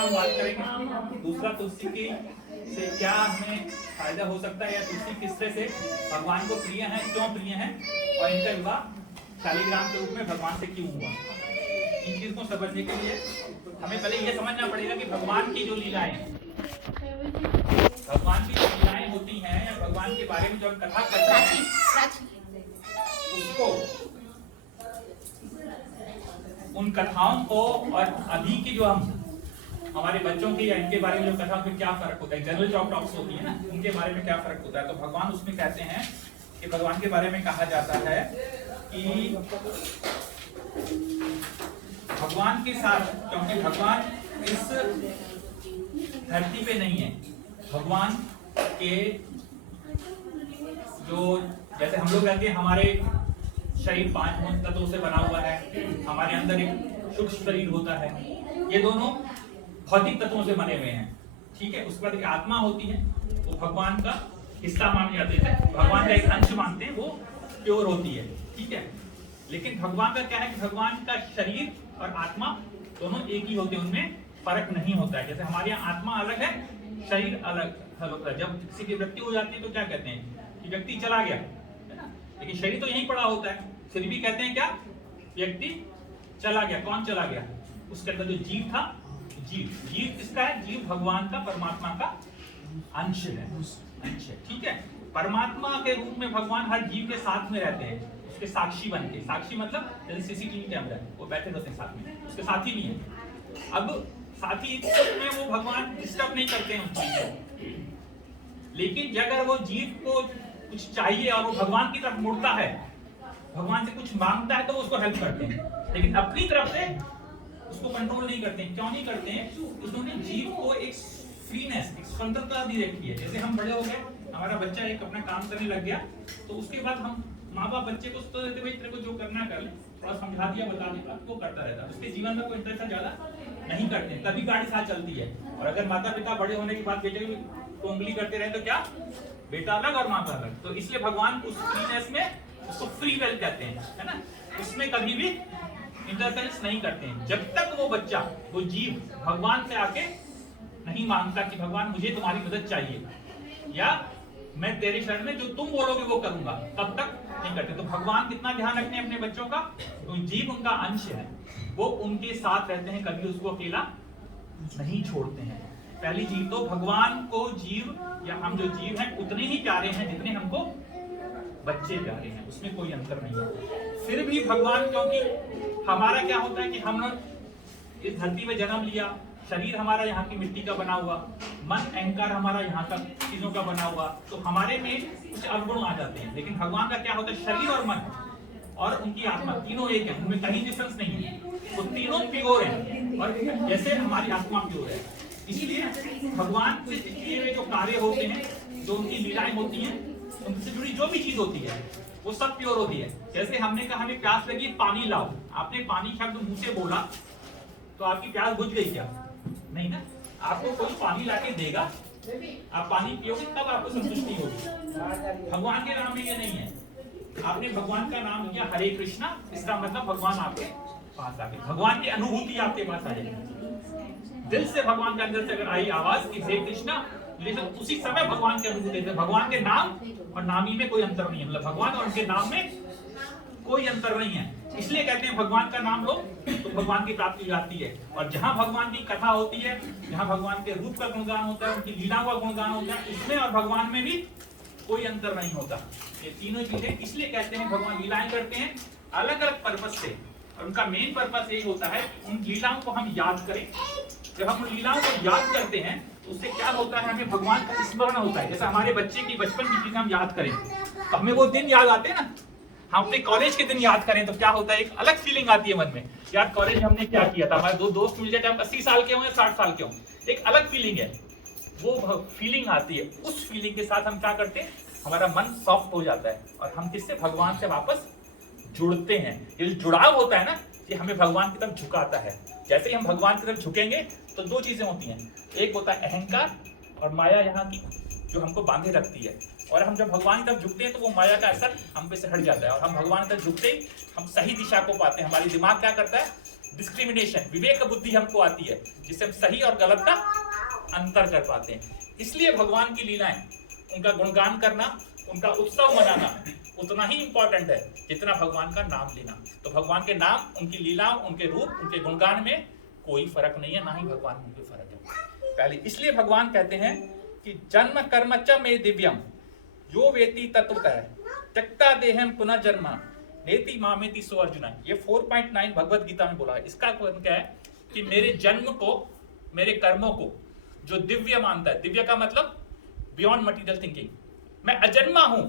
हम बात करेंगे। दूसरा, तुलसी की से क्या हमें फायदा हो सकता है, या तुलसी किस तरह से भगवान को प्रिय है, क्यों प्रिय है, और इनका विवाह शालिग्राम के रूप में भगवान से क्यों हुआ। इन चीज को समझने के लिए हमें पहले यह समझना पड़ेगा कि भगवान की जो लीलाएं होती हैं, या भगवान के बारे में जो हम कथा करते हैं, उसको, उन कथाओं को और अभी की जो हमारे बच्चों की या इनके बारे में जो कथा, फिर क्या फर्क होता है, जनरल टॉक्स होती है ना, उनके बारे में क्या फर्क होता है। तो भगवान उसमें कहते हैं कि भगवान के बारे में कहा जाता है कि भगवान के साथ, क्योंकि भगवान इस धरती पे नहीं है, भगवान के जो, जैसे हम लोग कहते हैं हमारे शरीर 5 तत्वों से बना हुआ है, हमारे अंदर एक सूक्ष्म शरीर होता है, ये दोनों भौतिक तत्वों से बने हुए हैं, ठीक है। उसके बाद एक आत्मा होती है, वो भगवान का हिस्सा माने जाते हैं, भगवान का एक अंश मानते हैं, वो प्योर होती है, ठीक है। लेकिन भगवान का क्या है कि भगवान का शरीर और आत्मा दोनों एक ही होते हैं, उनमें फर्क नहीं होता है। जैसे हमारे यहाँ आत्मा अलग है, शरीर अलग होता है। जब किसी की मृत्यु हो जाती है तो क्या कहते हैं कि व्यक्ति चला गया, है ना, लेकिन शरीर तो यहीं पड़ा होता है, फिर भी कहते हैं क्या, व्यक्ति चला गया। कौन चला गया? उसके अंदर जो जीव था, जीव किसका है? जीव भगवान का, परमात्मा का अंश है, ठीक है। परमात्मा के रूप में भगवान हर जीव के साथ में रहते हैं, उसके साक्षी बन के। साक्षी मतलब जैसे सीसीटीवी कैमरा है, वो बैठे रहते हैं साथ में, उसके साथी भी है। अब साथी में वो भगवान डिस्टर्ब नहीं करते हैं उस चीज को, लेकिन अगर वो जीव को कुछ चाहिए और वो भगवान की तरफ मुड़ता है, भगवान से कुछ मांगता है, तो वो उसको हेल्प करते हैं, लेकिन अपनी तरफ से उसको कंट्रोल नहीं करते हैं। क्यों नहीं करते हैं? उन्होंने जीव को एक फ्रीनेस, एक स्वतंत्रता दी रखी है। जैसे हम बड़े हो गए, हमारा बच्चा एक अपना काम करने लग गया, तो उसके बाद हम माँ बाप बच्चे को तो देते, भाई तेरे को जो करना कर ले, थोड़ा समझा दिया, बता दिया, वो करता रहता है, उसके जीवन में कोई इंटरेस्ट ज्यादा नहीं करते, तभी गाड़ी साथ चलती है। और अगर माता पिता बड़े होने के बाद बेटे को उंगली करते रहे तो क्या, बेटा अलग और माता अलग। तो इसलिए भगवान उस फ्रीनेस में, उसको फ्री विल कहते हैं, है ना, उसमें कभी भी इंटरफेरेंस नहीं करते हैं। जब तक वो बच्चा, वो जीव भगवान से आके नहीं मांगता कि भगवान मुझे तुम्हारी मदद चाहिए, या मैं तेरे शरण में जो तुम बोलोगे वो करूंगा, तब तक नहीं करते। तो भगवान कितना ध्यान रखते हैं अपने बच्चों का, तो जीव उनका अंश है, वो उनके साथ रहते हैं, कभी उसको अकेला नहीं छोड़ते हैं। पहली चीज तो भगवान को जीव, या हम जो जीव हैं, उतने ही प्यारे हैं जितने हमको बच्चे प्यारे हैं, उसमें कोई अंतर नहीं है। फिर भी भगवान, क्योंकि हमारा क्या होता है कि हम इस धरती में जन्म लिया, शरीर हमारा यहाँ की मिट्टी का बना हुआ, मन अहंकार हमारा यहाँ का चीजों का बना हुआ, तो हमारे में कुछ अवगुण आ जाते हैं। लेकिन भगवान का क्या होता है, शरीर और मन और उनकी आत्मा तीनों एक है, उनमें कहीं डिफरेंस नहीं है, वो तीनों प्योर है, और जैसे हमारी आत्मा प्योर है। इसलिए भगवान से किए हुए जो कार्य होते हैं, जो उनकी लीलाएं होती हैं, उनसे जुड़ी जो भी चीज होती है, वो सब प्योर होती है। जैसे हमने कहा हमें प्यास लगी, पानी लाओ, आपने पानी शब्द मुंह से बोला तो आपकी प्यास बुझ गई क्या? नहीं ना। आपको कोई पानी लाके देगा, आप पानी पियोगे, तब आपको संतुष्टि होगी। भगवान के नाम में ये नहीं है। आपने भगवान का नाम लिया, हरे कृष्णा, इसका मतलब भगवान आपके पास आ गए, भगवान की अनुभूति आपके पास आ जाएगी। दिल से भगवान के अंदर से अगर आई आवाज कि हरे कृष्णा, लेकिन उसी समय भगवान की अनुभूति है। भगवान के नाम और नामी में कोई अंतर नहीं है, मतलब भगवान और उनके नाम में कोई अंतर नहीं है। इसलिए कहते हैं भगवान का नाम लो तो भगवान की प्राप्ति हो जाती है। और जहां भगवान की कथा होती है, जहां भगवान के रूप का गुणगान होता है, उनकी लीलाओं का गुणगान होता है, उसमें और भगवान में भी कोई अंतर नहीं होता। ये तीनों चीजें, इसलिए कहते हैं भगवान लीलाएं करते हैं अलग अलग पर्पज से, और उनका मेन पर्पज यही होता है उन लीलाओं को हम याद करें। जब हम उन लीलाओं को याद करते हैं तो उससे क्या होता है, हमें भगवान का स्मरण होता है। जैसे हमारे बच्चे की बचपन की चीजें हम याद करें तो हमें वो दिन याद आते हैं ना। हम अपने कॉलेज के दिन याद करें तो क्या होता है, एक अलग फीलिंग आती है मन में, यार कॉलेज में हमने क्या किया था, हमारे दो दोस्त मिल जाते हैं, हम 80 साल के हों या 60 साल के हों, एक अलग फीलिंग है, वो फीलिंग आती है। उस फीलिंग के साथ हम क्या करते हैं, हमारा मन सॉफ्ट हो जाता है और हम किससे, भगवान से वापस जुड़ते हैं। ये जुड़ाव होता है ना, ये हमें भगवान की तरफ झुकाता है। जैसे ही हम भगवान की तरफ झुकेंगे तो दो चीजें होती हैं, एक होता है अहंकार और माया यहाँ की, जो हमको बांधे रखती है। और हम जब भगवान की तरफ झुकते हैं तो वो माया का असर हम पे से हट जाता है और हम भगवान की तरफ झुकते ही हम सही दिशा को पाते हैं। हमारी दिमाग क्या करता है, डिस्क्रिमिनेशन, विवेक बुद्धि हमको आती है, जिससे हम सही और गलत का अंतर कर पाते हैं। इसलिए भगवान की लीलाएं, उनका गुणगान करना, उनका उत्सव मनाना उतना ही इंपॉर्टेंट है जितना भगवान का नाम लेना। तो भगवान के नाम, उनकी लीलाओं, उनके रूप, उनके गुणगान में कोई फर्क नहीं है, ना ही भगवान में कोई फर्क है। पहले इसलिए भगवान कहते हैं कि जन्म कर्म च मे दिव्यम यो वेति तत्वतः त्यक्ता देहम पुनर्जन्म नेति मामेति सो अर्जुन। ये 4.9 भगवत गीता में बोला है। इसका क्या है कि मेरे जन्म को, मेरे कर्मों को जो दिव्य मानता है, दिव्य का मतलब बियॉन्ड मटीरियल थिंकिंग, मैं अजन्मा हूं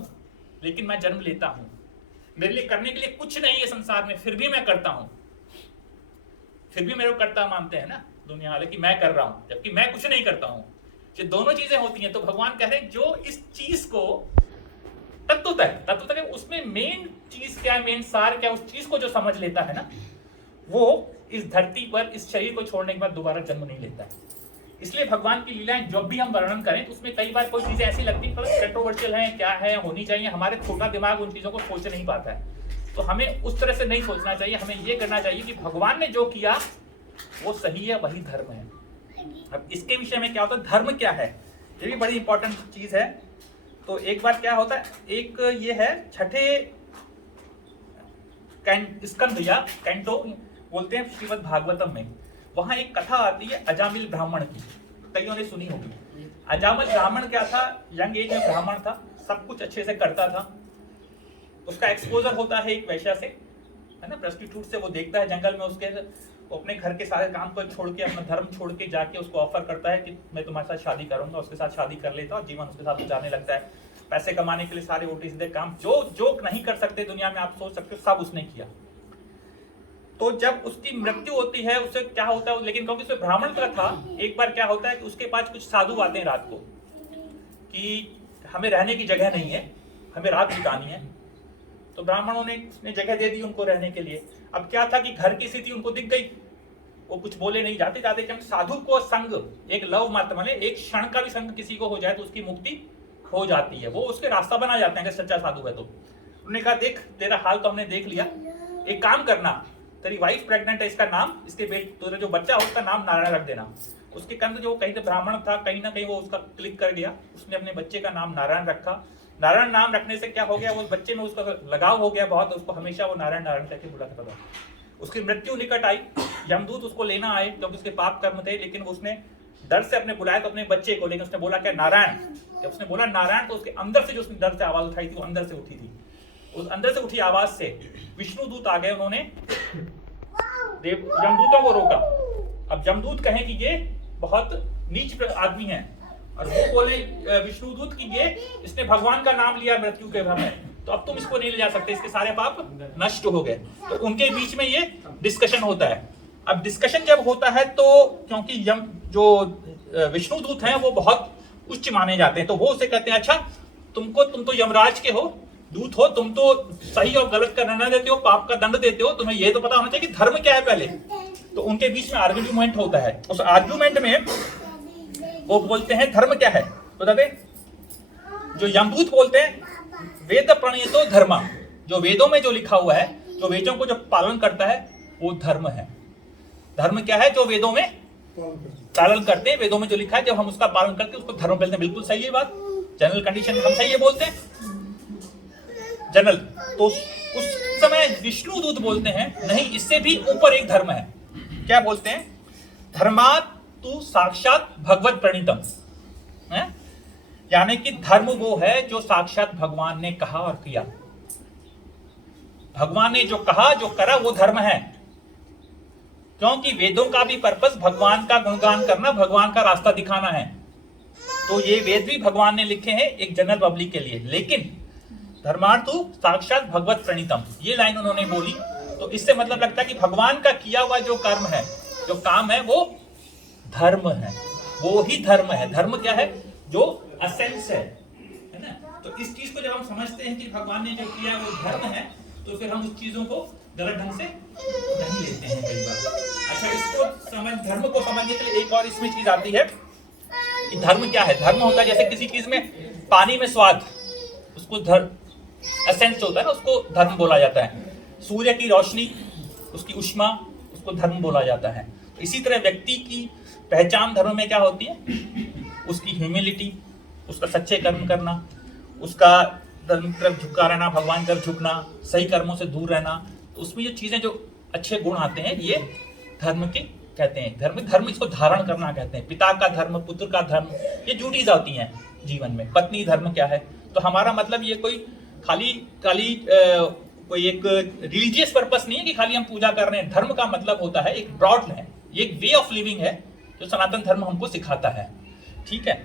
लेकिन मैं जन्म लेता हूं, मेरे लिए करने के लिए कुछ नहीं है संसार में, फिर भी मैं करता हूं, फिर भी मेरे को करता मानते हैं ना दुनिया वाले कि मैं कर रहा हूं, जबकि मैं कुछ नहीं करता हूं। ये दोनों चीजें होती हैं। तो भगवान कह रहे हैं जो इस चीज को तत्वतः उसमें मेन चीज क्या है, मेन सार क्या, उस चीज को जो समझ लेता है ना, वो इस धरती पर इस शरीर को छोड़ने के बाद दोबारा जन्म नहीं लेता है। इसलिए भगवान की लीलाएं जब भी हम वर्णन करें तो उसमें कई बार कोई चीजें ऐसी लगती है कंट्रोवर्शियल है, क्या है, होनी चाहिए, हमारे छोटा दिमाग उन चीजों को सोच नहीं पाता है। तो हमें उस तरह से नहीं सोचना चाहिए, हमें ये करना चाहिए कि भगवान ने जो किया वो सही है, वही धर्म है। अब इसके विषय में क्या होता है, धर्म क्या है, ये भी बड़ी इंपॉर्टेंट चीज है। तो एक बार क्या होता है, एक ये है छठे स्कंद या कैंटो बोलते हैं श्रीमद् भागवतम में, वहां एक कथा आती है अजामिल ब्राह्मण की, कईयों ने सुनी होगी। अजामिल ब्राह्मण क्या था, यंग एज में ब्राह्मण था, सब कुछ अच्छे से करता था। उसका एक्सपोजर होता है एक वैश्या से, है ना, प्रोस्टिट्यूट से, वो देखता है जंगल में उसके, वो अपने घर के सारे काम को छोड़ के, अपना धर्म छोड़ के जाके उसको ऑफर करता है कि मैं तुम्हारे साथ शादी करूंगा। उसके साथ शादी कर लेता है और जीवन उसके साथ गुजारने लगता है। पैसे कमाने के लिए सारे उल्टे सीधे काम जो नहीं कर सकते दुनिया में, आप सोच सकते हो, सब उसने किया। तो जब उसकी मृत्यु होती है, उससे क्या होता है, लेकिन क्योंकि उसमें ब्राह्मण का था, एक बार क्या होता है कि उसके पास कुछ साधु आते हैं रात को कि हमें रहने की जगह नहीं है, हमें रात बितानी है। तो ब्राह्मणों ने जगह दे दी उनको रहने के लिए। अब क्या था कि घर की स्थिति उनको दिख गई, वो कुछ बोले नहीं, जाते जाते कि साधु को संग, एक लव मात्र माने एक क्षण का भी संग किसी को हो जाए तो उसकी मुक्ति हो जाती है, वो उसके रास्ता बना जाते हैं अगर सच्चा साधु है तो। उन्होंने कहा देख तेरा हाल तो हमने देख लिया, एक काम करना, तेरी वाइफ प्रेग्नेंट है, इसका नाम, इसके तेरा जो बच्चा हो उसका नाम नारायण रख देना। उसके कंद जो कहीं तो ब्राह्मण था, कहीं ना कहीं वो उसका क्लिक कर गया, उसने अपने बच्चे का नाम नारायण रखा। नारायण नाम रखने से क्या हो गया, वो बच्चे में उसका लगाव हो गया बहुत, उसको हमेशा वो नारायण नारायण करके बुलाता था। उसकी मृत्यु निकट आई, यमदूत उसको लेना आए क्योंकि उसके पाप कर्म थे, लेकिन उसने डर से अपने बुलाया तो अपने बच्चे को, लेकिन उसने बोला क्या, नारायण। जब उसने बोला नारायण तो उसके अंदर से जो उसने डर से आवाज उठाई थी वो अंदर से उठी थी। उस अंदर से उठी आवाज से विष्णु दूत आ गए, उन्होंने यमदूतों को रोका। अब यमदूत कहें कि ये बहुत नीच आदमी है, और वो बोले विष्णुदूत की ये इसने भगवान का नाम लिया मृत्यु के भ्रम में, तो अब तुम इसको नहीं ले जा सकते, इसके सारे पाप नष्ट हो गए। तो उनके बीच में ये डिस्कशन होता है। अब डिस्कशन जब होता है तो क्योंकि जो विष्णुदूत हैं वो बहुत उच्च माने जाते हैं, तो वो उसे कहते हैं अच्छा तुम तो यमराज के हो, दूत हो, तुम तो सही और गलत का निर्णय देते हो, पाप का दंड देते हो, तुम्हें ये तो पता होना चाहिए कि धर्म क्या है पहले। तो उनके बीच में आर्ग्यूमेंट होता है। उस आर्ग्यूमेंट में वो बोलते हैं धर्म क्या है, बताते जो यमदूत बोलते हैं वेद प्रणीतो धर्म, जो वेदों में जो लिखा हुआ है, जो वेदों को जो पालन करता है वो धर्म है। धर्म क्या है, जो वेदों में पालन करते हैं, वेदों में जो लिखा है जब हम उसका पालन करते हैं उसको धर्म बोलते हैं। बिल्कुल सही है बात, जनरल कंडीशन में हम सही ये बोलते हैं जनरल। तो उस समय विष्णुदूत बोलते हैं नहीं, इससे भी ऊपर एक धर्म है। क्या बोलते हैं, धर्मात् तू साक्षात भगवत प्रणीतम है, यानी कि धर्म वो है जो साक्षात भगवान ने कहा और किया। भगवान ने जो कहा जो करा वो धर्म है, क्योंकि वेदों का भी पर्पस भगवान का गुणगान करना, भगवान का रास्ता दिखाना है। तो ये वेद भी भगवान ने लिखे हैं एक जनरल पब्लिक के लिए। लेकिन धर्मार्थु साक्षात भगवत प्रणीतम, ये लाइन उन्होंने बोली, तो इससे मतलब लगता है कि भगवान का किया हुआ जो कर्म है, जो काम है, वो धर्म है, वो ही धर्म है। धर्म क्या है, जो असेंस है ना। तो इस चीज को जब हम समझते हैं कि भगवान ने जो किया वो धर्म है, तो फिर हम उस चीजों को गलत ढंग से नहीं लेते हैं कई बार। अच्छा, इसको धर्म को समझने के लिए एक और इसमें चीज आती है कि धर्म क्या है। धर्म होता है जैसे किसी चीज में, पानी में स्वाद, उसको एसेंस होता है ना, उसको धर्म बोला जाता है। सूर्य की रोशनी, उसकी उष्मा, उसको धर्म बोला जाता है। इसी तरह व्यक्ति की पहचान धर्म में क्या होती है? उसकी ह्यूमिलिटी, उसका सच्चे कर्म करना, उसका धर्म की तरफ झुका रहना, भगवान की तरफ झुकना, सही कर्मों से दूर रहना। तो उसमें ये चीजें जो अच्छे गुण आते हैं ये धर्म के कहते हैं। धर्म इसको धारण करना कहते हैं। पिता का धर्म, पुत्र का धर्म, ये ड्यूटीज आती हैं जीवन में। पत्नी धर्म क्या है? तो हमारा मतलब ये कोई खाली कोई एक रिलीजियस पर्पस नहीं है कि खाली हम पूजा कर रहे हैं। धर्म का मतलब होता है एक ब्रॉड है, ये एक वे ऑफ लिविंग है जो सनातन धर्म हमको सिखाता है। ठीक है,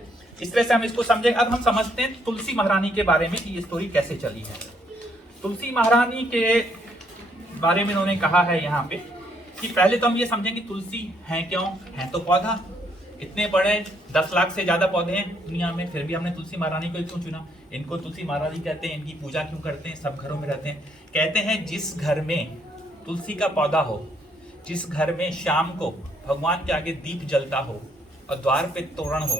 इस तरह से हम इसको समझे। अब हम समझते हैं तुलसी महारानी के बारे में कि ये स्टोरी कैसे चली है। तुलसी महारानी के बारे में उन्होंने कहा है यहाँ पे कि पहले तो हम ये समझें कि तुलसी है क्यों है। तो पौधा इतने बड़े 10 लाख से ज्यादा पौधे हैं दुनिया में, फिर भी हमने तुलसी महारानी को क्यों चुना? इनको तुलसी महारानी कहते हैं, इनकी पूजा क्यों करते हैं? सब घरों में रहते हैं। कहते हैं जिस घर में तुलसी का पौधा हो, जिस घर में शाम को भगवान के आगे दीप जलता हो और द्वार पे तोरण हो,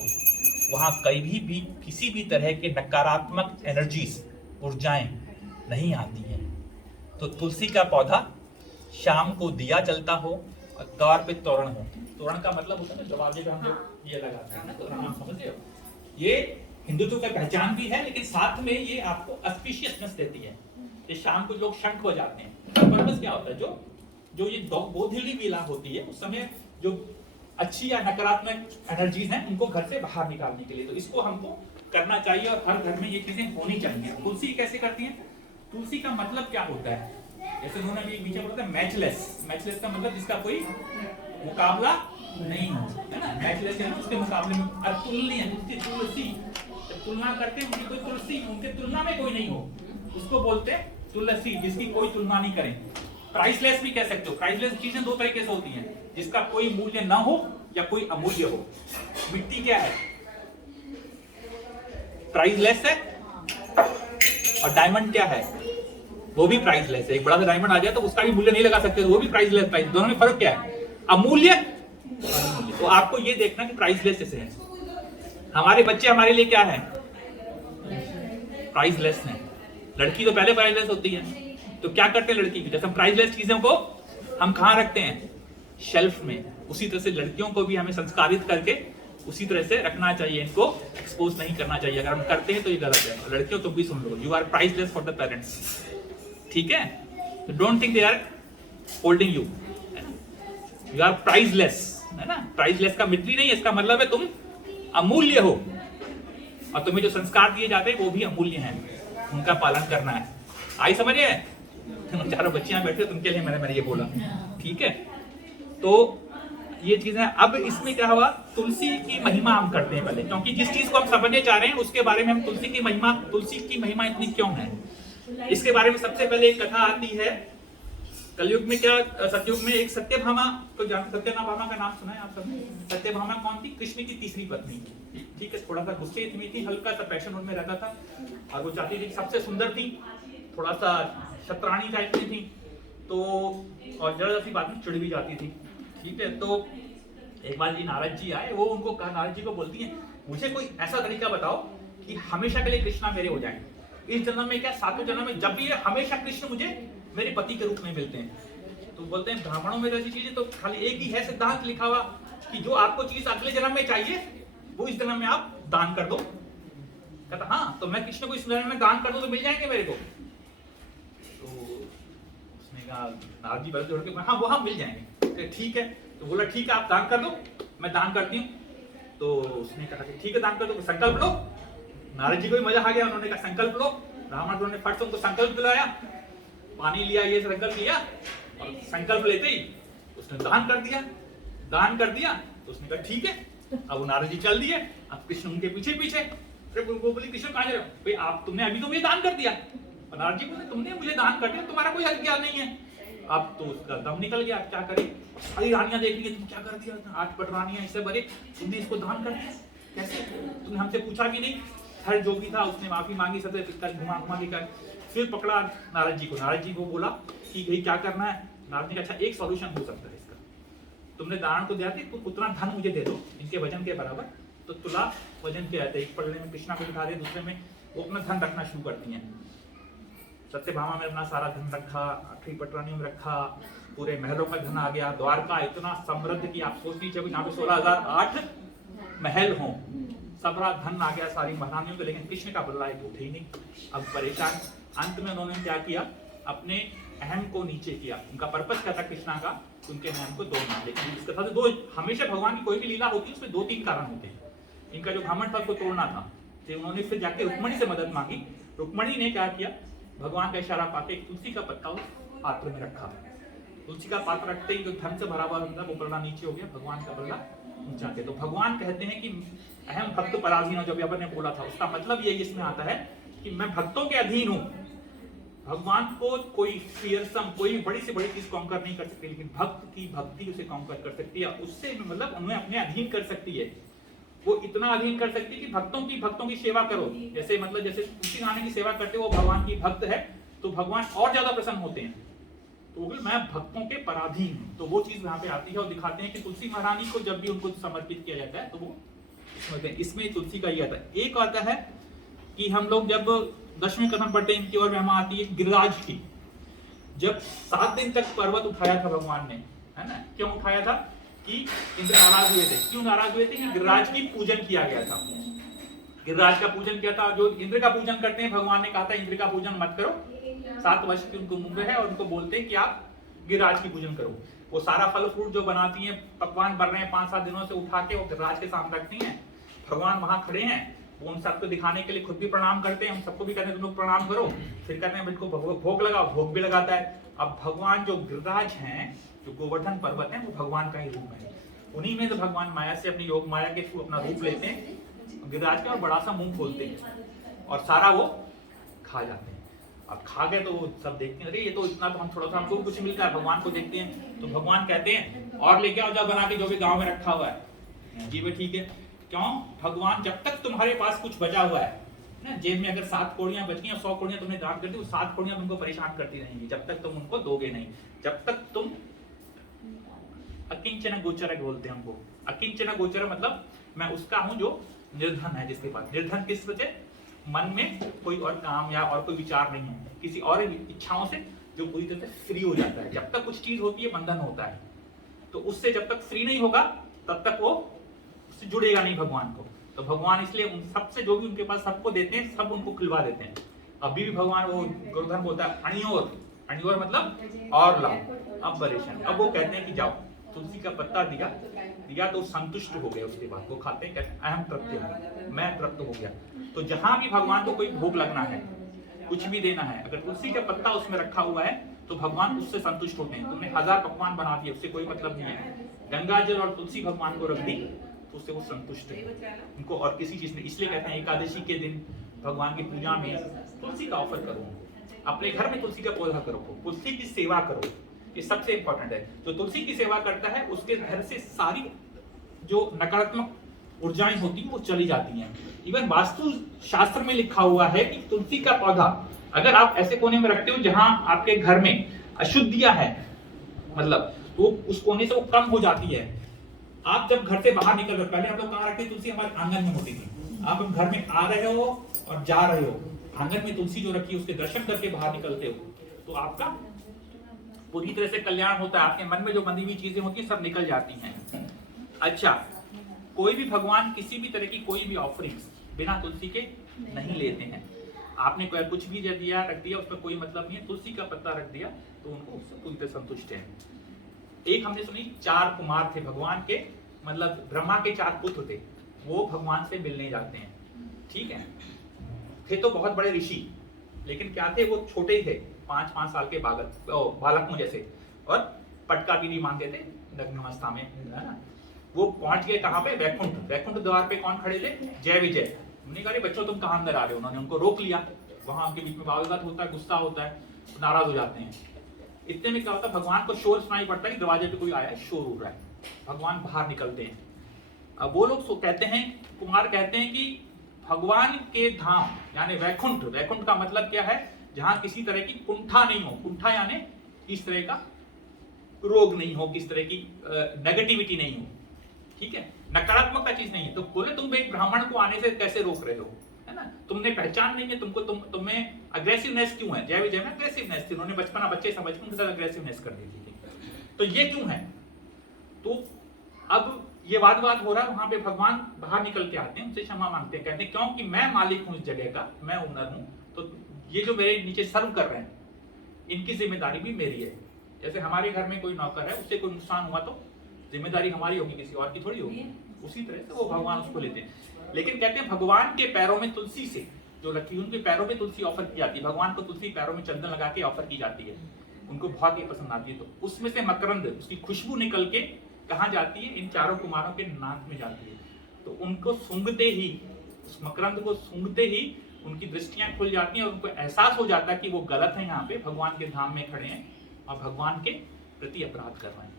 वहां कभी भी किसी भी तरह के नकारात्मक एनर्जीज, ऊर्जाएं नहीं आती हैं। तो तुलसी का पौधा शाम को दिया जलता हो और द्वार पे तोरण हो। तोरण का मतलब होता है ना दरवाजे पे हम लोग ये लगाते हैं ना, तो नाम समझ रहे हो? ये हिंदुत्व का पहचान भी है, लेकिन साथ में ये आपको ऑस्पिशियसनेस देती है। ये शाम को लोग शंख बजाते हैं, पर्पस क्या होता है? जो ये बोधिली वेला होती है उस समय जो अच्छी या नकारात्मक एनर्जीज हैं उनको घर से बाहर निकालने के लिए। तो इसको हमको करना चाहिए और हर घर में ये चीजें होनी चाहिए। तुलसी कैसे करती है? तुलसी का मतलब क्या होता है? जैसे उन्होंने अभी पीछे बोला था मैचलेस। मैचलेस का मतलब जिसका कोई मुकाबला नहीं हो, है ना? मैचलेस है उसके मुकाबले में अतुलनीय, उसकी तुलसी जब तुलना करते हैं उनकी कोई तुलसी, उनके तुलना में कोई नहीं हो, उसको बोलते हैं तुलसी, जिसकी कोई तुलना नहीं करें। प्राइसलेस भी कह सकते हो। प्राइसलेस चीजें दो तरीके से होती हैं, जिसका कोई मूल्य ना हो या कोई अमूल्य हो। मिट्टी क्या है? प्राइसलेस है। और डायमंड क्या है? वो भी प्राइसलेस है। एक बड़ा सा डायमंड आ जाए तो उसका भी मूल्य नहीं लगा सकते, तो वो भी प्राइसलेस। प्राइस दोनों में फर्क क्या है? अमूल्य। तो आपको ये देखना कि प्राइसलेस कैसे है। हमारे बच्चे हमारे लिए क्या है? प्राइसलेस है। लड़की तो पहले प्राइसलेस होती है, तो क्या करते हैं लड़की की? जैसे प्राइसलेस चीजों को हम कहाँ रखते हैं? शेल्फ में। उसी तरह से लड़कियों को भी हमें संस्कारित करके उसी तरह से रखना चाहिए, इनको एक्सपोज नहीं करना चाहिए। अगर हम करते हैं तो ये गलत है। लड़कियों तुम भी सुन लो, you are priceless for the parents. ठीक है, don't think they are holding you, you are priceless, है ना? प्राइसलेस का मिट्री नहीं है, इसका मतलब है तुम अमूल्य हो और तुम्हें जो संस्कार दिए जाते हैं वो भी अमूल्य हैं, उनका पालन करना है। आई समझिए? चारों बच्चियां बैठे तुमके लिए मैंने ये बोला। ठीक है, तो ये चीज है। अब इसमें क्या हुआ? तुलसी की महिमा हम करते हैं पहले, क्योंकि जिस चीज को हम समझने चाह रहे हैं उसके बारे में हम तुलसी की महिमा इतनी क्यों है, इसके बारे में सबसे पहले एक कथा आती है। कलयुग में क्या, सतयुग में एक सत्यभामा को सत्यभामा का नाम सुना है आप सबने? सत्यभामा कौन थी? कृष्ण की तीसरी पत्नी। ठीक है, थोड़ा सा गुस्से में थी, हल्का सा पैशन उनमें रहता था और वो चाहती थी, सबसे सुंदर थी, थोड़ा सा शतरानी टाइप में थी, तो और जरा सी बात में चिढ़ भी जाती थी। ठीक है, तो एक बार जी नारद जी आए, वो उनको कहा, नारद जी को बोलती है मुझे कोई ऐसा तरीका बताओ कि हमेशा के लिए कृष्णा मेरे हो जाए। इस जन्म में क्या, सातवें जन्म में, जब भी हमेशा कृष्ण मुझे मेरे पति के रूप में मिलते हैं। तो बोलते हैं ब्राह्मणों में ऐसी चीजें तो खाली एक ही है सिद्धांत लिखा हुआ कि जो आपको चीज अगले जन्म में चाहिए वो इस जन्म में आप दान कर दो। कहता हाँ, तो मैं कृष्ण को इस जन्म में दान कर दूं तो मिल जाएंगे मेरे को? तो उसने कहा, नारद जी जोड़ के हाँ वो हाँ मिल जाएंगे। ठीक है, तो बोला ठीक है आप दान कर दो, मैं दान करती हूँ। तो उसने कहा ठीक है दान कर दो, संकल्प लो। नारद जी को भी मजा आ गया, उन्होंने कहा संकल्प लो। ब्राह्मण ने फट से उनको संकल्प दिलाया, पानी लिया, ये संकल्प लिया और संकल्प लेते ही उसने दान कर दिया। तो उसने कहा ठीक है। अब वो नारद जी चल दिए, अब कृष्ण उनके पीछे पीछे। फिर उनको बोली कृष्ण कहाँ जा रहे हो? भाई आप तुमने अभी तो मुझे दान कर दिया। और नारद जी बोले तुमने मुझे दान कर दिया, तुम्हारा कोई हक ज्ञान नहीं है। अब तो उसका दम निकल गया, क्या करे? सारी रानियां देख ली, तुम क्या कर दिया? 8 पट रानियां इससे भरे, तुमने इसको दान कर दिया कैसे? तुमने हमसे पूछा भी नहीं। हर जो भी था उसने माफी मांगी, सबसे घुमा घुमा के कर। फिर पकड़ा नारद जी को। नारद जी को बोला कि भाई क्या करना है? नारद जी का अच्छा एक सॉल्यूशन हो सकता है इसका, तुमने दान को दिया तो उतना धन मुझे दे दो इनके वजन के बराबर। तो तुला वजन के आते, एक पलड़े में कृष्णा को दिखा दे, दूसरे में वो अपना धन रखना शुरू करती हैं। सत्यभामा में अपना सारा धन रखा, 8वीं पटरानियों में रखा, पूरे महलों में धन आ गया। द्वारका इतना समृद्ध कि आप सोच लीजिए जहाँ पे 16,008 महल हों, सबरा धन आ गया सारी महारानियों को, लेकिन कृष्ण का बदला एक उठे ही नहीं। अब परेशान, अंत में उन्होंने क्या किया, अपने अहम को नीचे किया। उनका पर्पस क्या था कृष्णा का, उनके अहम को तोड़ना। लेकिन इसके साथ दो, हमेशा भगवान की कोई भी लीला होती है उसमें 2-3 कारण होते हैं। इनका जो घमंड था उसको तोड़ना था, तो उन्होंने फिर जाके रुक्मणी से मदद मांगी। रुक्मणी ने क्या किया, भगवान का इशारा पाके तुलसी का पत्ता उस पात्र में रखा। तुलसी का पात्र रखते ही जो धन से भरा हुआ था वो बल्ला नीचे हो गया, भगवान का बल्ला ऊंचा गया। तो भगवान कहते हैं कि अहम भक्त पराधीन, जो भी अपन ने बोला था उसका मतलब यही इसमें आता है कि मैं भक्तों के अधीन हूँ। भगवान को कोई फियरसम, कोई बड़ी से बड़ी चीज कॉन्कर नहीं कर सकती, लेकिन भक्त की भक्ति उसे कॉन्कर कर सकती है, उससे मतलब उन्हें अपने अधीन कर सकती है। वो इतना अधीन कर सकती है कि भक्तों की सेवा करो। जैसे मतलब जैसे तुलसी महारानी की सेवा करते हो, भगवान की भक्त है तो भगवान और ज्यादा प्रसन्न होते हैं। तो मैं भक्तों के पराधीन हूं, तो वो चीज यहाँ पे आती है और दिखाते हैं कि तुलसी महारानी को जब भी उनको समर्पित किया जाता है तो वो इसमें तुलसी का ही आता है। एक आता है कि हम लोग जब 10वें कथन पढ़ते हैं, इनकी और महिमा आती है गिरिराज की। जब 7 दिन तक पर्वत उठाया था भगवान ने, है ना, क्यों उठाया था कि इंद्र नाराज हुए थे। क्यों नाराज हुए थे कि गिरिराज की पूजन किया गया था। गिरिराज का पूजन किया था, जो इंद्र का पूजन करते हैं, भगवान ने कहा था इंद्र का पूजन मत करो, 7 वर्ष की उनको उम्र है, और उनको बोलते हैं कि आप गिरिराज की पूजन करो। वो सारा फल फ्रूट जो बनाती हैं, पकवान बन रहे हैं 5-7 दिनों से, उठा के वो गिरिराज के सामने रखती हैं। भगवान वहां खड़े हैं, वो उन सबको दिखाने के लिए खुद भी प्रणाम करते हैं, हम सबको भी कहते हैं तुम लोग प्रणाम करो। फिर कहते हैं इनको भोग लगाओ, भोग भी लगाता है। अब भगवान जो गिरिराज हैं, जो गोवर्धन पर्वत है, वो भगवान का ही रूप है। उन्हीं में तो भगवान माया से अपनी योग माया के थ्रू अपना रूप लेते हैं गिरिराज का, और बड़ा सा मुंह खोलते हैं और सारा वो खा जाते हैं। अब खा गए तो सब देखते हैं, अरे ये तो इतना तो हम थोड़ा सा, हमको कुछ मिलता है। भगवान को देखते हैं तो भगवान कहते हैं और लेके आओ, जाओ बना के, जो भी गांव में रखा हुआ है। जी वे ठीक है। क्यों? भगवान जब तक तुम्हारे पास कुछ बचा हुआ है ना, जेब में अगर 7 कौड़ियां बची हैं, 100 कौड़ियां तुमने दान कर दी, वो 7 कौड़ियां तुमको परेशान करती रहेंगी जब तक तुम उनको दोगे नहीं। जब तक तुम अकिंचन गोचर बोलते हैं हमको। अकिंचन गोचर मतलब मैं उसका हूं जो निर्धन है, जिसके पास निर्धन किस वजह, मन में कोई और काम या और कोई विचार नहीं है, किसी और इच्छाओं से जो पूरी तरह से फ्री हो जाता है। जब तक कुछ चीज होती है बंधन होता है, तो उससे जब तक फ्री नहीं होगा तब तक वो उससे जुड़ेगा नहीं भगवान को। तो भगवान इसलिए उन सबसे जो भी उनके पास सबको देते हैं, सब उनको खिलवा देते हैं। अभी भी भगवान वो गोवर्धन बोलता है अणियोर, अणियोर मतलब और लाओ, अब परेशान। अब वो कहते हैं कि जाओ, तुलसी का पत्ता दिया तो संतुष्ट हो गए। उसके बाद वो खाते हैं, अहम तृप्त, मैं तृप्त हो गया। तो जहां भी भगवान को कोई भोग लगना है, कुछ भी देना है, अगर तुलसी का पत्ता उसमें रखा हुआ है तो भगवान उससे संतुष्ट होते हैं। तुमने 1000 पकवान बना दिए, उससे कोई मतलब नहीं है, गंगा जल और तुलसी भगवान को रख दी तो उससे वो संतुष्ट है, उनको और किसी चीज नहीं। इसलिए कहते हैं एकादशी के दिन भगवान की पूजा में तुलसी का ऑफर करो, अपने घर में तुलसी का पौधा करो, तुलसी की सेवा करो, ये सबसे इंपॉर्टेंट है। जो तुलसी की सेवा करता है उसके घर से सारी जो नकारात्मक ऊर्जाएं होती हैं वो चली जाती हैं। इवन वास्तु शास्त्र में लिखा हुआ है कि तुलसी का पौधा अगर आप ऐसे कोने में रखते हो जहां आपके घर में अशुद्धियां है, मतलब तो उस कोने से वो कम हो जाती है। आप जब घर से बाहर निकल रहे, पहले आप लोग कहाँ रखते, तुलसी हमारे आंगन में होती थी। आप घर में आ रहे हो और जा रहे हो, आंगन में तुलसी जो रखी है उसके दर्शन करके बाहर निकलते हो, तो आपका पूरी तरह से कल्याण होता है। आपके मन में जो बंधी हुई चीजें होती है सब निकल जाती हैं। अच्छा, कोई भी भगवान किसी भी तरह की कोई भी ऑफरिंग्स बिना तुलसी के नहीं लेते हैं। आपने कोई कुछ भी दिया रख दिया, उसमें कोई मतलब नहीं है, तुलसी का पत्ता रख दिया तो उनको उससे पूरी तरह संतुष्ट है। एक हमने सुनी 4 कुमार थे भगवान के, मतलब ब्रह्मा के 4 पुत्र थे, वो भगवान से मिलने जाते हैं। ठीक है, थे तो बहुत बड़े ऋषि, लेकिन क्या थे, वो छोटे थे, 5-5 साल के बालक मुझे से, और पटका भी नहीं मानते थे नग्न अवस्था में, है ना। वो पहुंच गए कहाँ पे, वैकुंठ द्वार पे कौन खड़े थे, जय विजय। उन्होंने कहा बच्चों तुम कहाँ अंदर आ रहे हो, उन्होंने उनको रोक लिया। वहां उनके बीच में वादविवाद होता है, गुस्सा होता है, नाराज हो जाते हैं। इतने में क्या होता है, भगवान को शोर सुनाई पड़ता है कि दरवाजे पे कोई आया है, शोर हो रहा है। भगवान बाहर निकलते हैं। अब वो लोग कहते हैं, कुमार कहते हैं कि भगवान के धाम यानी वैकुंठ, वैकुंठ का मतलब क्या है, जहां किसी तरह की कुंठा नहीं हो। कुंठा यानी किस तरह का रोग नहीं हो, किस तरह की नेगेटिविटी नहीं हो, ठीक है, नकारात्मक का चीज नहीं है। तो बोले तुम एक ब्राह्मण को आने से कैसे रोक रहे हो, है ना। ना, तुमने पहचान नहीं है तुमको, तुम्हें अग्रेसिवनेस क्यों है, जय विजय में अग्रेसिवनेस थी, उन्होंने बचपना बच्चे समझ के उनके साथ अग्रेसिवनेस कर दी थी। तो ये क्यों है? तो अब ये वाद हो रहा है, वहां पे भगवान बाहर निकल के आते हैं, उनसे क्षमा मांगते हैं, कहते हैं क्योंकि मैं मालिक हूं इस जगह का, मैं ओनर हूं, तो ये जो मेरे नीचे सर्व कर रहे हैं इनकी जिम्मेदारी भी मेरी है। जैसे हमारे घर में कोई नौकर है, उससे कोई नुकसान हुआ तो जिम्मेदारी हमारी होगी, किसी और की थोड़ी होगी। उसी तरह से वो भगवान उसको लेते हैं। लेकिन कहते हैं भगवान के पैरों में तुलसी से जो लकी, उनके पैरों में तुलसी ऑफर की जाती है, भगवान को तुलसी पैरों में चंदन लगा के ऑफर की जाती है, उनको बहुत ही पसंद आती है। तो उसमें से मकरंद, उसकी खुशबू निकल के कहाँ जाती है? इन चारों कुमारों के नाक में जाती है। तो उनको सूंघते ही, उस मकरंद को सूंघते ही उनकी दृष्टियां खुल जाती हैं और उनको एहसास हो जाता है कि वो गलत है, यहाँ पे भगवान के धाम में खड़े हैं और भगवान के प्रति अपराध कर रहे हैं।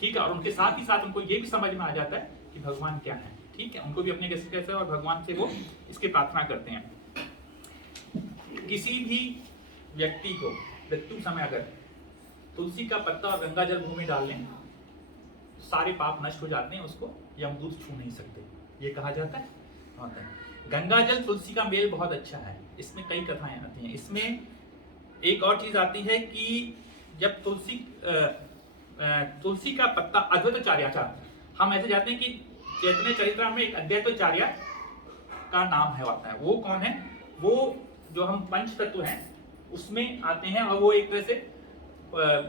ठीक है, और उनके साथ ही साथ उनको ये भी समझ में आ जाता है कि भगवान क्या है। ठीक है, उनको भी अपने कैसे और भगवान से वो इसकी प्रार्थना करते हैं। किसी भी व्यक्ति को मृत्यु समय अगर तुलसी का पत्ता और गंगा जल मुंह में डाल लें, सारे पाप नष्ट हो जाते हैं, उसको यमदूत छू नहीं सकते, ये कहा जाता है। गंगा जल तुलसी का मेल बहुत अच्छा है, इसमें कई कथाएं आती हैं। इसमें एक और चीज आती है कि जब तुलसी का पत्ता अद्वैताचार्य, हम ऐसे जाते हैं कि चैतन्य चरित्र में एक अद्वैताचार्य का नाम है, आता है। वो कौन है? वो जो हम पंच तत्व हैं उसमें आते हैं और वो एक तरह से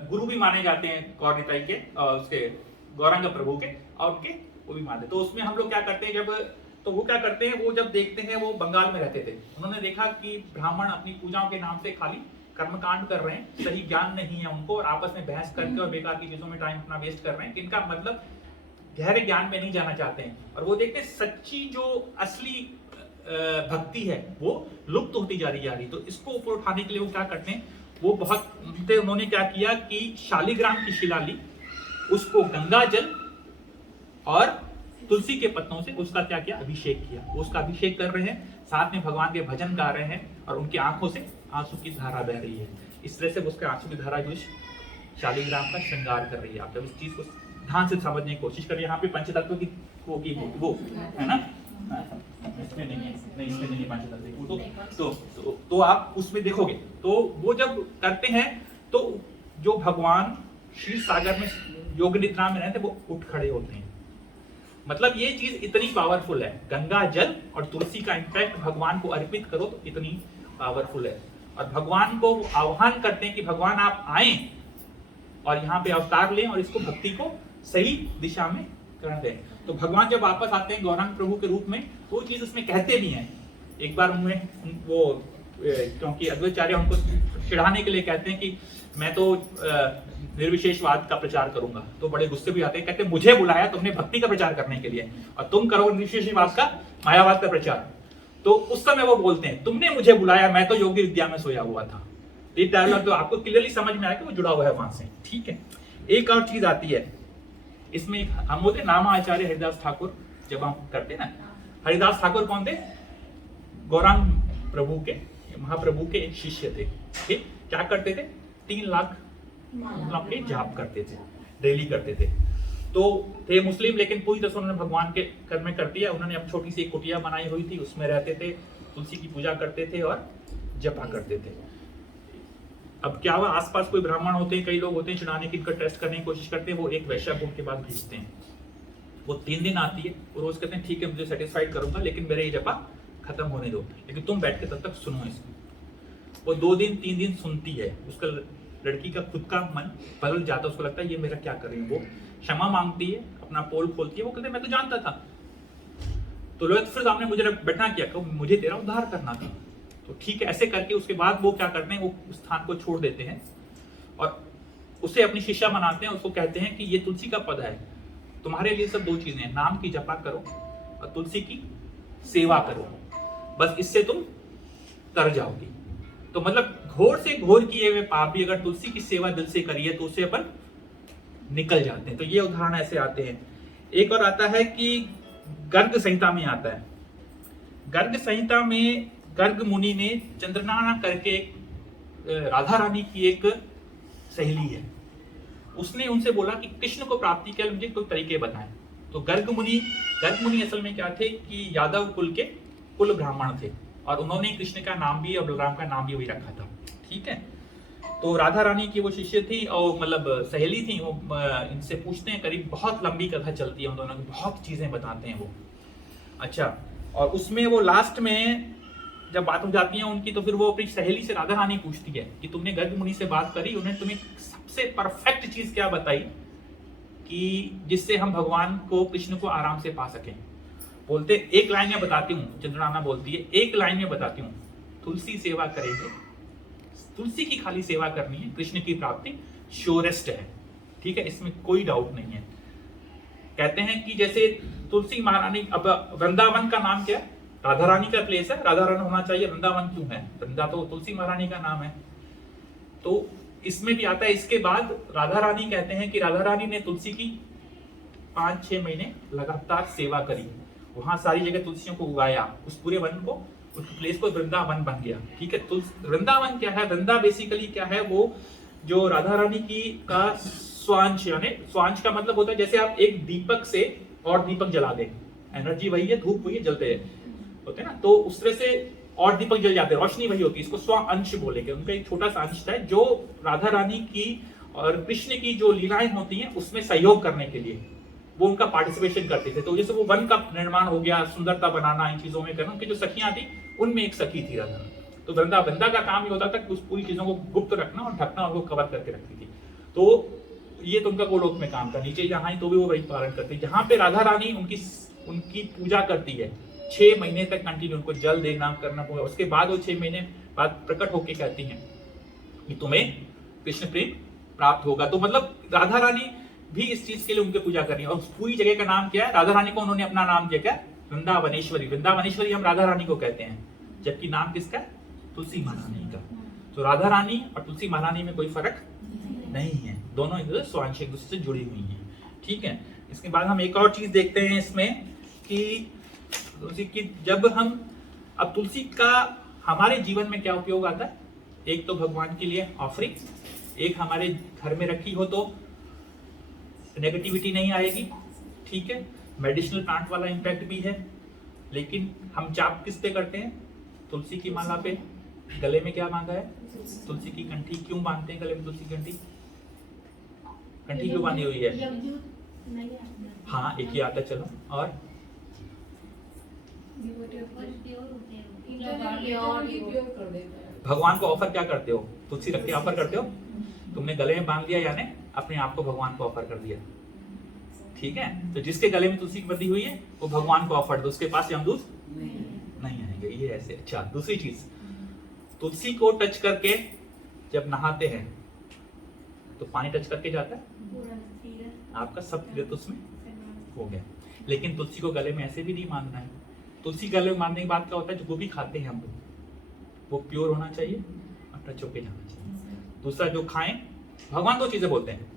गुरु भी माने जाते हैं गौर निताई के, उसके गौरांग प्रभु के, और उनके वो भी मानते। तो उसमें हम लोग क्या करते हैं, वो क्या करते हैं, वो जब देखते हैं, वो बंगाल में रहते थे, उन्होंने देखा कि ब्राह्मण अपनी पूजाओं के नाम से खाली कर्मकांड कर रहे हैं, सही ज्ञान नहीं है उनको, और आपस में बहस करके और बेकार की चीजों में टाइम अपना वेस्ट कर रहे हैं, इनका मतलब गहरे ज्ञान में नहीं जाना चाहते हैं। और वो देखते सच्ची जो असली भक्ति है वो लुप्त होती जा रही। तो इसको ऊपर उठाने के लिए वो क्या करते हैं, वो उन्होंने क्या किया कि शालिग्राम की शिला ली, उसको गंगा जल और तुलसी के पत्तों से उसका क्या किया, अभिषेक किया। वो उसका अभिषेक कर रहे हैं, साथ में भगवान के भजन गा रहे हैं, और उनकी आंखों से आंसू की धारा बह रही है। इस तरह से उसके आंसू की धारा जो शालिग्राम का श्रृंगार कर रही है। आप जब इस चीज को ध्यान से समझने की कोशिश करिए, यहाँ पे पंचतत्व की वो है ना, इसमें नहीं है, नहीं इसमें नहीं पंचतत्व, तो आप उसमें देखोगे। तो वो जब करते हैं तो जो भगवान क्षीर सागर में योग निद्रा में रहते वो उठ खड़े होते हैं। मतलब ये चीज इतनी पावरफुल है, गंगा जल और तुलसी का इम्पैक्ट भगवान को अर्पित करो तो इतनी पावरफुल है। और भगवान को आह्वान करते हैं कि भगवान आप आए और यहाँ पे अवतार लें और इसको भक्ति को सही दिशा में कर दें। तो भगवान जब वापस आते हैं गौरांग प्रभु के रूप में, वो चीज उसमें कहते भी हैं। एक बार उनमें वो क्योंकि अद्वैताचार्य उनको चिढ़ाने के लिए कहते हैं कि मैं तो निर्विशेषवाद का प्रचार करूंगा, तो बड़े गुस्से भी आते हैं, कहते हैं मुझे बुलाया तुमने भक्ति का प्रचार करने के लिए और तुम करो निर्विशेषवाद का, मायावाद का प्रचार। तो उस समय वो बोलते हैं तुमने मुझे बुलाया, मैं तो योगी विद्या में सोया हुआ था। ये डायलॉग तो आपको क्लियरली समझ में आया कि वो जुड़ा हुआ है वहां से। ठीक है, एक और चीज आती है इसमें, हम बोलते नामा आचार्य हरिदास ठाकुर, जब हम करते ना, हरिदास ठाकुर कौन थे? गौरांग प्रभु के, महाप्रभु के एक शिष्य थे। ठीक, क्या करते थे? 3 लाख के जाप करते थे, डेली करते थे। तो थे मुस्लिम, लेकिन पूरी तरह से उन्होंने भगवान के कर्म में कर दिया। उन्होंने अब छोटी सी कुटिया बनाई हुई थी, उसमें रहते थे, तुलसी की पूजा करते थे और जपा करते थे। अब क्या हुआ, आसपास कोई ब्राह्मण होते हैं, कई लोग होते हैं चिढ़ाने की, इनका टेस्ट करने की कोशिश करते हैं, वो एक वैश्या भोग के बाद भेजते हैं। वो 3 दिन आती है और रोज कहते हैं ठीक है मुझे सेटिस्फाइड करूंगा, लेकिन मेरे ये जपा खत्म होने दो, लेकिन तुम बैठ के तब तक सुनो इसको। वो 2 दिन 3 दिन सुनती है, उसका लड़की का खुद का मन बदल जाता है, उसको लगता है ये मेरा क्या कर रही है। वो क्षमा मांगती है, अपना पोल खोलती है, वो कहते मैं तो जानता था, तो लोग फिर आपने मुझे बैठना किया, मुझे तेरा उद्धार करना था। तो ठीक है, ऐसे करके उसके बाद वो क्या करते हैं, वो उस स्थान को छोड़ देते हैं और उसे अपनी शिष्या बनाते हैं। उसको कहते हैं कि ये तुलसी का पद है, तुम्हारे लिए सब 2 चीजें हैं, नाम की जपा करो और तुलसी की सेवा करो, बस इससे तुम तर जाओगी। तो मतलब घोर से घोर किए हुए पाप भी अगर तुलसी की सेवा दिल से करिए तो उसे अपन निकल जाते हैं। तो ये उदाहरण ऐसे आते हैं। एक और आता है कि गर्ग संहिता में आता है, गर्ग संहिता में गर्ग मुनि ने चंद्रनाना करके राधा रानी की एक सहेली है, उसने उनसे बोला कि कृष्ण को प्राप्ति के लिए मुझे कोई तरीके बताएं। तो गर्ग मुनि असल में क्या थे कि यादव कुल के कुल ब्राह्मण थे, और उन्होंने कृष्ण का नाम भी और बलराम का नाम भी वही रखा था। ठीक है, तो राधा रानी की वो शिष्य थी और मतलब सहेली थी। वो इनसे पूछते हैं, करीब बहुत लंबी कथा चलती है उन दोनों की, बहुत चीजें बताते हैं वो। अच्छा, और उसमें वो लास्ट में जब बात हो जाती है उनकी, तो फिर वो अपनी सहेली से राधा रानी पूछती है कि तुमने गर्ग मुनि से बात करी, उन्हें तुम्हें सबसे परफेक्ट चीज क्या बताई कि जिससे हम भगवान को, कृष्ण को आराम से पा सकें। बोलते एक लाइन में बताती हूँ, चंद्राना बोलती है एक लाइन में बताती हूँ, तुलसी सेवा करेंगे, तुलसी की खाली सेवा करनी है, कृष्ण की प्राप्ति श्योरेस्ट है। ठीक है, इसमें कोई डाउट नहीं है। कहते हैं कि जैसे तुलसी महारानी, अब वृंदावन का नाम क्या है? राधा रानी का प्लेस है, राधा रानी होना चाहिए, वृंदावन क्यों है? वृंदा तो तुलसी महारानी का नाम है। तो इसमें भी आता है। इसके बाद राधा रानी कहते हैं कि राधा रानी ने तुलसी की 5-6 महीने लगातार सेवा करी, वहां सारी जगह तुलसियों को उगाया, उस पूरे वन को, उस प्लेस को वृंदावन बन गया। ठीक है, वृंदावन क्या है? वृंदा बेसिकली क्या है? वो जो राधा रानी की का स्वांश, यानी स्वांश का मतलब होता है जैसे आप एक दीपक से और दीपक जला दें, एनर्जी वही है, धूप वही है, जलते होते हैं ना, तो उस तरह से और दीपक जल जाते हैं, रोशनी वही होती है। इसको स्व अंश बोलेंगे। उनका एक छोटा सा अंश था जो राधा रानी की और कृष्ण की जो लीलाएं होती हैं उसमें सहयोग करने के लिए वो उनका पार्टिसिपेशन करते थे। तो जैसे वो वन का निर्माण हो गया, सुंदरता बनाना, इन चीजों में करना, उनकी जो सखियां थी उनमें एक सखी थी राधा। तो वृंदा का काम ये होता था कि उस पूरी चीजों को गुप्त रखना और ढकना, और वो कवर करके रखती थी। तो ये तो उनका गोलोक में काम था। नीचे जहां ही तो भी वो वही पालन करती। जहां पे राधा रानी उनकी पूजा करती है, 6 महीने तक कंटिन्यू उनको जल देना करना पड़ेगा। उसके बाद वो 6 महीने बाद प्रकट होके कहती हैं कि तुम्हें कृष्ण प्रेम प्राप्त होगा। तो मतलब राधा रानी भी इस चीज के लिए उनकी पूजा करनी है। और पूरी जगह का नाम क्या है? राधा रानी को उन्होंने अपना नाम दिया क्या? वृंदावनेश्वरी। वृंदावनेश्वरी हम राधा रानी को कहते हैं, जबकि नाम किसका? तुलसी महारानी का। तो राधा रानी और तुलसी महारानी में कोई फर्क नहीं है, दोनों एक दूसरे से जुड़ी हुई हैं। ठीक है, इसके बाद हम एक और चीज देखते हैं इसमें कि तुलसी की, जब हम अब तुलसी का हमारे जीवन में क्या उपयोग आता है? एक तो भगवान के लिए ऑफरिंग, एक हमारे घर में रखी हो तो नेगेटिविटी नहीं आएगी। ठीक है, मेडिसिनल प्लांट वाला इंपैक्ट भी है। लेकिन हम जाप किस पे करते हैं? तुलसी की माला पे। गले में क्या बांधा है? तुलसी की कंठी। क्यों बांधते हैं गले में तुलसी की कंठी? कंठी क्यों बांधी हुई है? हाँ, एक ही आता, चलो। और भगवान को ऑफर क्या करते हो? तुलसी रख के ऑफर करते हो। तुमने गले में बांध लिया, यानी अपने आप को भगवान को ऑफर कर दिया। ठीक है, तो जिसके गले में तुलसी बंधी हुई है वो भगवान को ऑफर दो, उसके पास यमदूत नहीं आएंगे। ये ऐसे। अच्छा, दूसरी चीज, तुलसी को टच करके जब नहाते हैं तो पानी टच करके जाता है, आपका सब तीर्थ उसमें हो गया। लेकिन तुलसी को गले में ऐसे भी नहीं बांधना है। तुलसी गले में बांधने के बाद क्या होता है? जो भी खाते हैं हम लोग, वो प्योर होना चाहिए और टच होके जाना चाहिए। दूसरा, जो खाएं, भगवान 2 चीजें बोलते हैं,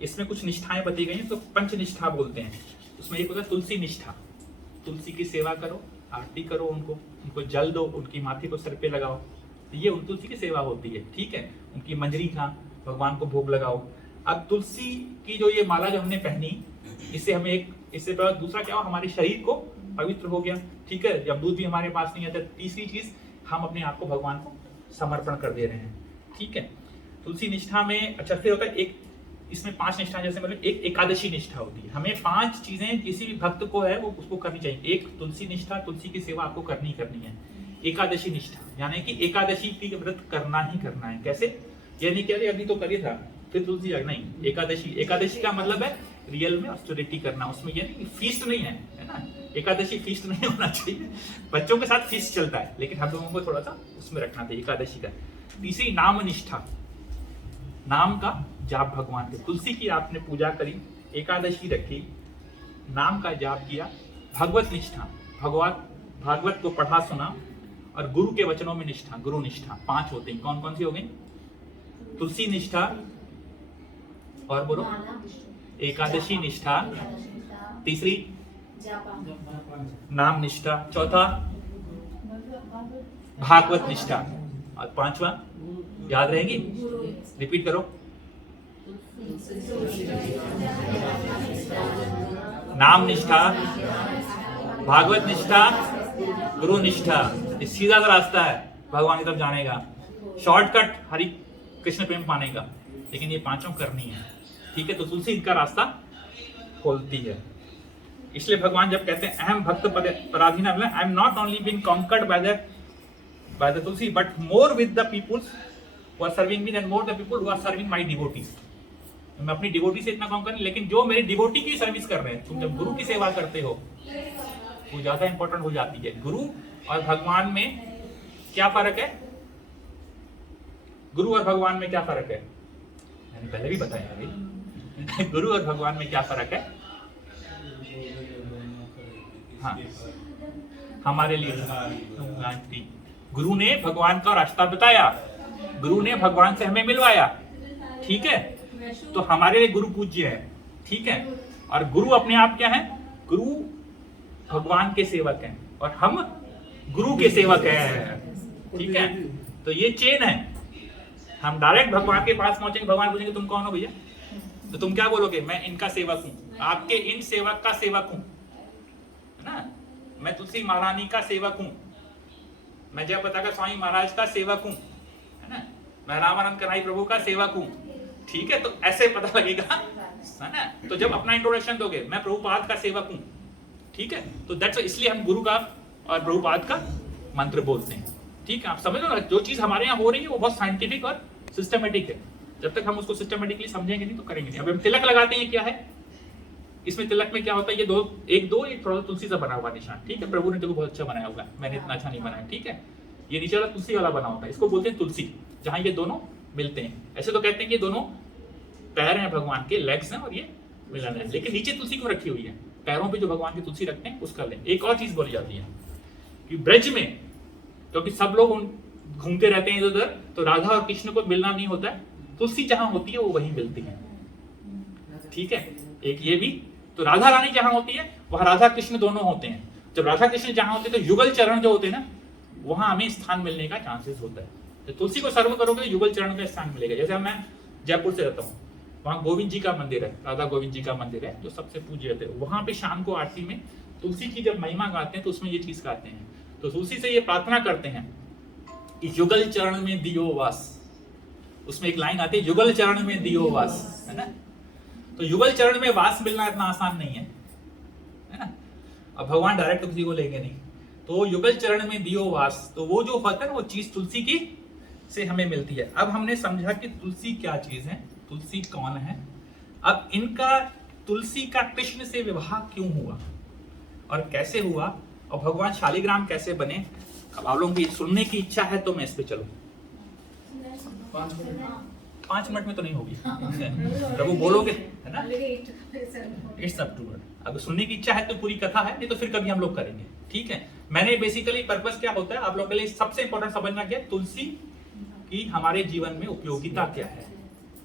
इसमें कुछ निष्ठाएं बताई गई हैं, तो पंच निष्ठा बोलते हैं। उसमें एक होता है तुलसी निष्ठा, तुलसी की सेवा करो, आरती करो, उनको जल दो, उनकी माथे को सर पे लगाओ, तो ये तुलसी की सेवा होती है। ठीक है, उनकी मंजरी खा, भगवान को भोग लगाओ। अब तुलसी की जो ये माला जो हमने पहनी, इससे हमें इससे दूसरा क्या हो? हमारे शरीर को पवित्र हो गया। ठीक है, यमदूत भी हमारे पास नहीं आता। तीसरी चीज, हम अपने आप को भगवान को समर्पण कर दे रहे हैं। ठीक है, तुलसी निष्ठा में अच्छा फिर होता है एक, इसमें 5 निष्ठा, जैसे मतलब एक एकादशी निष्ठा होती है। हमें 5 चीजें किसी भी भक्त को है वो उसको करनी चाहिए। एक तुलसी निष्ठा, तुलसी की सेवा आपको करनी है। एकादशी निष्ठा, यानी कि एकादशी की व्रत करना ही करना है। कैसे? ये नहीं कह रहे अभी तो करिए था फिर तुलसी नहीं। एकादशी का मतलब है रियल में ऑस्टेरिटी करना। उसमें ये नहीं, फीस्ट नहीं है ना। एकादशी फीस्ट नहीं होना चाहिए। बच्चों के साथ फीस्ट चलता है, लेकिन हम लोगों को थोड़ा सा उसमें रखना चाहिए एकादशी का। तीसरी, नाम निष्ठा, नाम का जाप भगवान के। तुलसी की आपने पूजा करी, एकादशी रखी, नाम का जाप किया। भगवत निष्ठा, भागवत को पढ़ा सुना, और गुरु के वचनों में निष्ठा, गुरु निष्ठा। 5 होते हैं। कौन कौन सी हो गई? तुलसी निष्ठा, और बोलो, एकादशी निष्ठा, तीसरी नाम निष्ठा, चौथा भागवत निष्ठा, और 5वां याद रहेगी? रिपीट करो। नाम निष्ठा, भागवत निष्ठा, गुरु निष्ठा। ये सीधा सा रास्ता है भगवान की तरफ जाने का, शॉर्टकट हरि कृष्ण प्रेम पाने का, लेकिन ये पांचों करनी है, ठीक है। तो तुलसी इनका रास्ता खोलती है। इसलिए भगवान जब कहते हैं अहम भक्त पराधीन, I am not only been conquered by the tulsi but more with the peoples who are serving me and more the people who are serving my devotees. मैं अपनी डिवोटी से इतना कॉन्कर नहीं, लेकिन जो मेरे डिवोटी की सर्विस कर रहे हैं, तुम जब गुरु की सेवा करते हो वो ज्यादा इंपॉर्टेंट हो जाती है। गुरु और भगवान में क्या फर्क है? गुरु और भगवान में क्या फर्क है? मैंने पहले भी बताया अभी। गुरु और भगवान में क्या फर्क है? हाँ, हमारे लिए गुरु ने भगवान का रास्ता बताया, गुरु ने भगवान से हमें मिलवाया, ठीक है। तो हमारे लिए गुरु पूज्य है, ठीक है। और गुरु अपने आप क्या है? गुरु भगवान के सेवक हैं और हम गुरु के सेवक हैं, ठीक है। तो ये चेन है। हम डायरेक्ट भगवान के पास पहुंचेंगे, भगवान पूछेंगे तुम कौन हो भैया, तो तुम क्या बोलोगे? मैं इनका सेवक हूं, आपके इन सेवक का सेवक हूं, है ना। मैं तुलसी महारानी का सेवक हूं, मैं जयप्रताका स्वामी महाराज का सेवक हूं, है ना। मैं रामानंद कन्हई प्रभु का सेवक हूं, ठीक है। तो ऐसे पता लगेगा, है ना। तो जब अपना इंट्रोडक्शन दोगे, मैं प्रभुपाद का सेवक हूं, ठीक है। तो दैट्स इसलिए हम गुरु का और प्रभुपाद का मंत्र बोलते हैं, ठीक है। आप समझ लो ना, जो चीज हमारे यहाँ हो रही है वो बहुत साइंटिफिक और सिस्टमेटिक है। जब तक हम उसको सिस्टमेटिकली समझेंगे नहीं तो करेंगे नहीं। अब हम तिलक लगाते हैं, क्या है इसमें? तिलक में क्या होता है? ये दो एक थोड़ा तुलसी से बना हुआ निशान, ठीक है। प्रभु ने तो बहुत अच्छा बनाया होगा, मैंने इतना अच्छा नहीं बनाया, ठीक है। ये नीचे वाला तुलसी वाला बना होता है, इसको बोलते हैं तुलसी, जहां ये दोनों मिलते हैं। ऐसे तो कहते हैं कि ये दोनों पैर हैं भगवान के, लेग्स हैं, और ये मिलन है, लेकिन नीचे तुलसी क्यों रखी हुई है? पैरों पे जो भगवान की तुलसी रखते हैं उसका लें। एक और चीज बोली जाती है कि ब्रज में क्योंकि सब लोग घूमते रहते हैं इधर उधर, तो राधा और कृष्ण को मिलना नहीं होता है, तुलसी जहां होती है वो वहीं मिलती है, ठीक है। एक ये भी, तो राधा रानी जहां होती है वहां राधा कृष्ण दोनों होते हैं। जब राधा कृष्ण जहां होते हैं तो युगल चरण जो होते हैं ना, वहां हमें स्थान मिलने का चांसेस होता है। तो तुलसी को सर्व करोगे तो युगल चरण का स्थान मिलेगा। जैसे मैं जयपुर से रहता हूँ, वहाँ गोविंद जी का मंदिर है, राधा गोविंद जी का मंदिर है जो सबसे पूज्य थे। वहां पे शाम को आरती में तुलसी की जब महिमा गाते हैं तो उसमें ये चीज गाते हैं। तो तुलसी से ये प्रार्थना करते हैं कि युगल चरण में दियो वास। उसमें एक लाइन आती है, युगल चरण में दियो वास, है ना। तो युगल चरण में वास मिलना इतना आसान नहीं है ना। अब भगवान डायरेक्ट तो किसी को लेंगे नहीं, तो युगल चरण में दियो वास, तो वो जो होता है ना वो चीज तुलसी की से हमें मिलती है। अब हमने समझा कि तुलसी क्या चीज है, तुलसी कौन है। अब इनका तुलसी का कृष्ण से विवाह क्यों हुआ और कैसे हुआ, और भगवान शालिग्राम कैसे बने। अब आप लोगों की सुनने की इच्छा है तो मैं इस पे चलूं। 5 मिनट में तो नहीं होगी प्रभु बोलोगे, है ना। इट्स अप टू, अगर सुनने की इच्छा है तो पूरी कथा है, नहीं तो फिर कभी हम लोग करेंगे, ठीक है। मैंने बेसिकली पर्पस क्या होता है आप लोगों के लिए सबसे इंपॉर्टेंट समझना क्या, तुलसी की हमारे जीवन में उपयोगिता क्या है,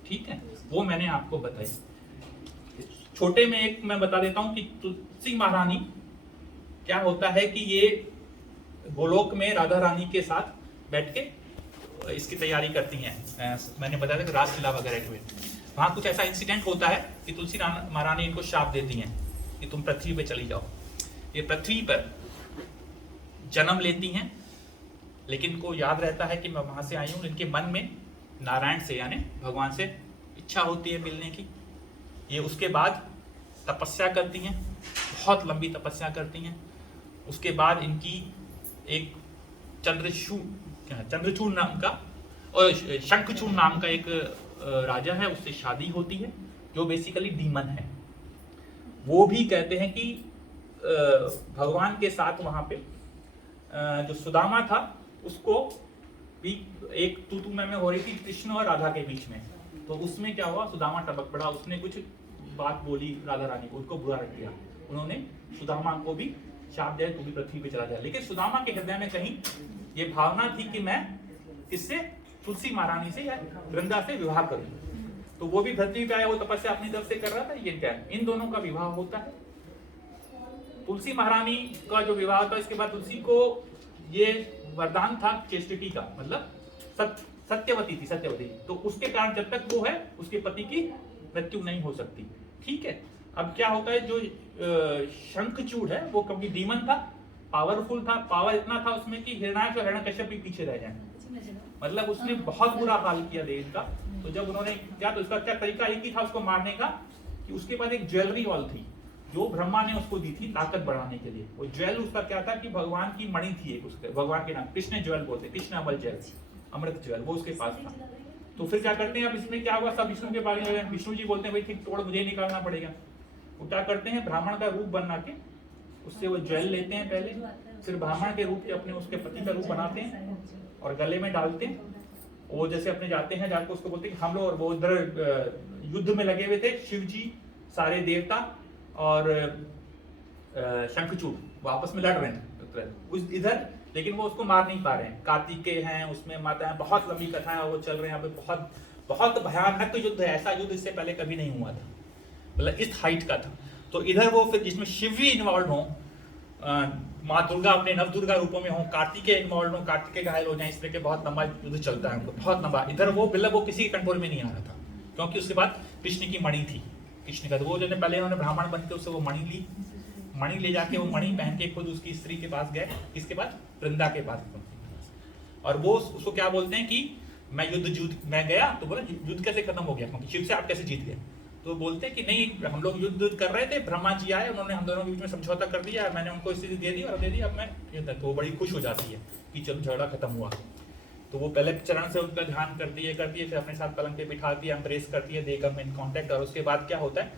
ठीक है, वो मैंने आपको बताई। छोटे में एक मैं बता देता हूं कि तुलसी महारानी क्या होता है कि ये गोलोक में राधा रानी के साथ बैठ के इसकी तैयारी करती हैं। मैंने बताया था कि रासलीला वगैरह के, वहां कुछ ऐसा इंसिडेंट होता है कि तुलसी महारानी इनको शाप देती हैं कि तुम पृथ्वी पे चली जाओ। ये पृथ्वी पर जन्म लेती हैं, लेकिन इनको याद रहता है कि मैं वहां से आई हूं। इनके मन में नारायण से यानी भगवान से इच्छा होती है मिलने की। ये उसके बाद तपस्या करती हैं, बहुत लंबी तपस्या करती हैं। उसके बाद इनकी एक चंद्रचूड़ नाम का और शंखचूड़ नाम का एक राजा है, उससे शादी होती है जो बेसिकली डीमन है। वो भी कहते हैं कि भगवान के साथ वहां पे जो सुदामा था उसको भी एक तू में हो रही थी कृष्ण और राधा के बीच में। तो उसमें क्या हुआ, सुदामा टपक पड़ा, उसने कुछ बात बोली राधा रानी को, उनको बुरा रख दिया। उन्होंने सुदामा को भी शाप दिया तू भी पृथ्वी पे चला जाए। लेकिन सुदामा के हृदय में कहीं ये भावना थी कि मैं इससे तुलसी महारानी से या वृंदा से विवाह करूं। तो वो भी पृथ्वी पे आया, वो तपस्या अपनी तरफ से कर रहा था। ये क्या है, इन दोनों का विवाह होता है। तुलसी महारानी का जो विवाह था, इसके बाद तुलसी को ये वरदान था चेस्टिटी का, मतलब सत्यवती थी, सत्यवती। तो उसके कारण जब तक वो है उसके पति की मृत्यु नहीं हो सकती, ठीक है। अब क्या होता है, जो शंखचूड़ है वो कभी डीमन था, पावरफुल था, पावर इतना था उसमें कि हिरण्याक्ष और हिरण्यकश्यप भी पीछे रह जाए, मतलब उसने बहुत बुरा हाल किया देव का। तो जब उन्होंने क्या, तो उसका क्या तरीका एक ही था उसको मारने का, कि उसके पास एक ज्वेलरी वॉल थी जो ब्रह्मा ने उसको दी थी ताकत बढ़ाने के लिए। वो ज्वेल उसका क्या था कि भगवान की मणि थी एक, उसके भगवान के नाम कृष्ण ज्वेल बोलते, कृष्ण अमल ज्वेल, अमृत ज्वेल, वो उसके पास था। तो फिर क्या करते हैं, अब इसमें क्या हुआ, सब विष्णु के बारे में, विष्णु जी बोलते हैं भाई ठीक तोड़ मुझे निकालना पड़ेगा। वो क्या करते हैं, ब्राह्मण का रूप बना के उससे वो ज्वेल लेते हैं पहले, फिर ब्राह्मण के रूप के अपने उसके पति का रूप बनाते हैं और गले में डालते हैं। वो जैसे अपने जाते हैं, जाकर उसको बोलते हैं कि हम लोग, और वो उधर युद्ध में लगे हुए थे शिव जी, सारे देवता और शंखचूड़, वो आपस में लड़ रहे हैं इधर, लेकिन वो उसको मार नहीं पा रहे हैं। कार्तिकेय हैं उसमें, माता है, बहुत लंबी कथाएं वो चल रहे हैं यहाँ पे, बहुत बहुत भयानक युद्ध है, ऐसा युद्ध इससे पहले कभी नहीं हुआ था, मतलब इस हाइट का था। तो इधर वो फिर जिसमें शिव भी इन्वॉल्व हो, माँ दुर्गा अपने नव दुर्गा रूपों में हो, कार्तिकेय इन्वॉल्व हो, कार्तिकेय घायल हो जाए, इस तरह के बहुत लंबा युद्ध चलता है उनको, बहुत लंबा। इधर वो मतलब वो किसी के कंट्रोल में नहीं आ रहा था, क्योंकि उसके बाद कृष्ण की मणि थी, कृष्ण का, तो वो जो पहले उन्होंने ब्राह्मण बनते उससे वो मणि ली, मणि ले जाके वो मणि पहन के खुद उसकी स्त्री के पास गए, इसके बाद वृंदा के पास, और वो उसको क्या बोलते हैं कि मैं गया तो बोला युद्ध कैसे खत्म हो गया, क्योंकि शिव से आप कैसे जीत गए। तो बोलते हैं कि नहीं, हम लोग युद्ध कर रहे थे, ब्रह्मा जी आए, उन्होंने हम दोनों के बीच में समझौता कर दिया, मैंने उनको स्थिति दे दी और दे दी, अब मैं युद्ध, तो वो बड़ी खुश हो जाती है कि चलो झगड़ा खत्म हुआ। तो वो पहले चरण से उनका ध्यान करती है, फिर अपने साथ पलंग पे बिठाती है, एम्ब्रेस करती है, दे कम इन कॉन्टेक्ट, और उसके बाद क्या होता है,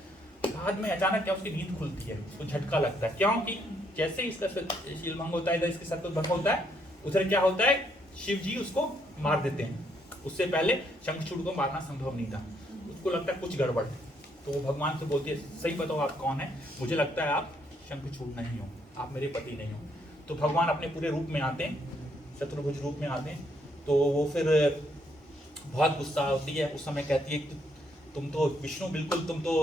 बाद में अचानक क्या उसकी नींद खुलती है, उसको झटका लगता है, क्योंकि जैसे इसका शील भंग होता है, इधर इसके सत्व भंग होता है, उधर क्या होता है, शिव जी उसको मार देते हैं। उससे पहले शंखचूड़ को मारना संभव नहीं था, उसको लगता है कुछ गड़बड़ है, तो वो भगवान से बोलती है सही बताओ आप कौन है, मुझे लगता है आप शंखचूड़ नहीं हो, आप मेरे पति नहीं हो। तो भगवान अपने पूरे रूप में आते हैं, चतुर्भुज रूप में आते हैं। तो वो फिर बहुत गुस्सा होती है, उस समय कहती है कि तुम तो विष्णु बिल्कुल, तुम तो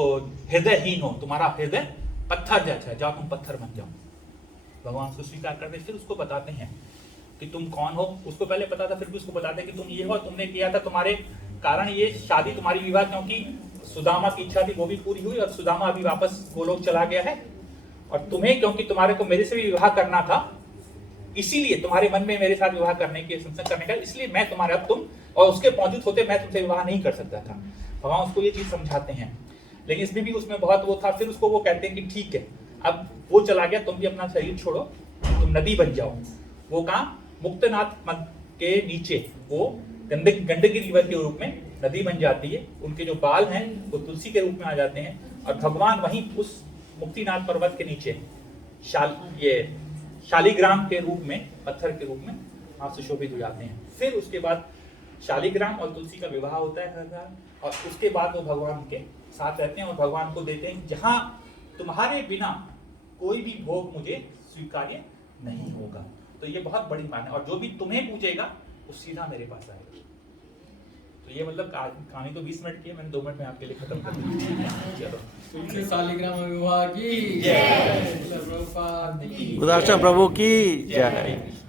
हृदयहीन हो, तुम्हारा हृदय पत्थर जैसा है, जाओ तुम पत्थर बन जाओ। भगवान उसको स्वीकार करते, फिर उसको बताते हैं कि तुम कौन हो। उसको पहले पता था, फिर भी उसको बताते हैं कि तुम ये हो, तुमने किया था, तुम्हारे कारण ये शादी, तुम्हारी विवाह, क्योंकि सुदामा की इच्छा थी वो भी पूरी हुई, और सुदामा अभी वापस गोलोक चला गया है, और तुम्हें क्योंकि तुम्हारे को मेरे से भी विवाह करना था, इसीलिए तुम्हारे मन में मेरे साथ विवाह करने की संसद करने का, इसलिए मैं तुम्हारे, अब तुम और उसके मौजूद होते मैं तुमसे विवाह नहीं कर सकता था। भगवान उसको ये चीज समझाते हैं, लेकिन इसमें भी उसमें बहुत वो था। फिर उसको वो कहते हैं कि ठीक है, अब वो चला गया, तुम भी अपना शरीर छोड़ो, तुम नदी बन जाओ। वो कहाँ, मुक्तनाथ के नीचे वो गंडकी रिवर के रूप में नदी बन जाती है, उनके जो बाल हैं वो तुलसी के रूप में आ जाते हैं, और भगवान वहीं उस मुक्तिनाथ पर्वत के नीचे शालिग्राम के रूप में, पत्थर के रूप में वहां सुशोभित हो जाते हैं। फिर उसके बाद शालिग्राम और तुलसी का विवाह होता है हर साल, और उसके बाद वो भगवान के साथ रहते हैं और भगवान को देते हैं, जहां तुम्हारे बिना कोई भी भोग मुझे स्वीकार्य नहीं होगा। तो ये बहुत बड़ी मान है, और जो भी तुम्हें पूछेगा वो सीधा मेरे पास आएगा। तो ये मतलब कहानी तो 20 मिनट की है, मैंने 2 मिनट में आपके लिए खत्म कर दी। चलो, शालिग्राम विवाह की जय, प्रभु की प्रभु की जय।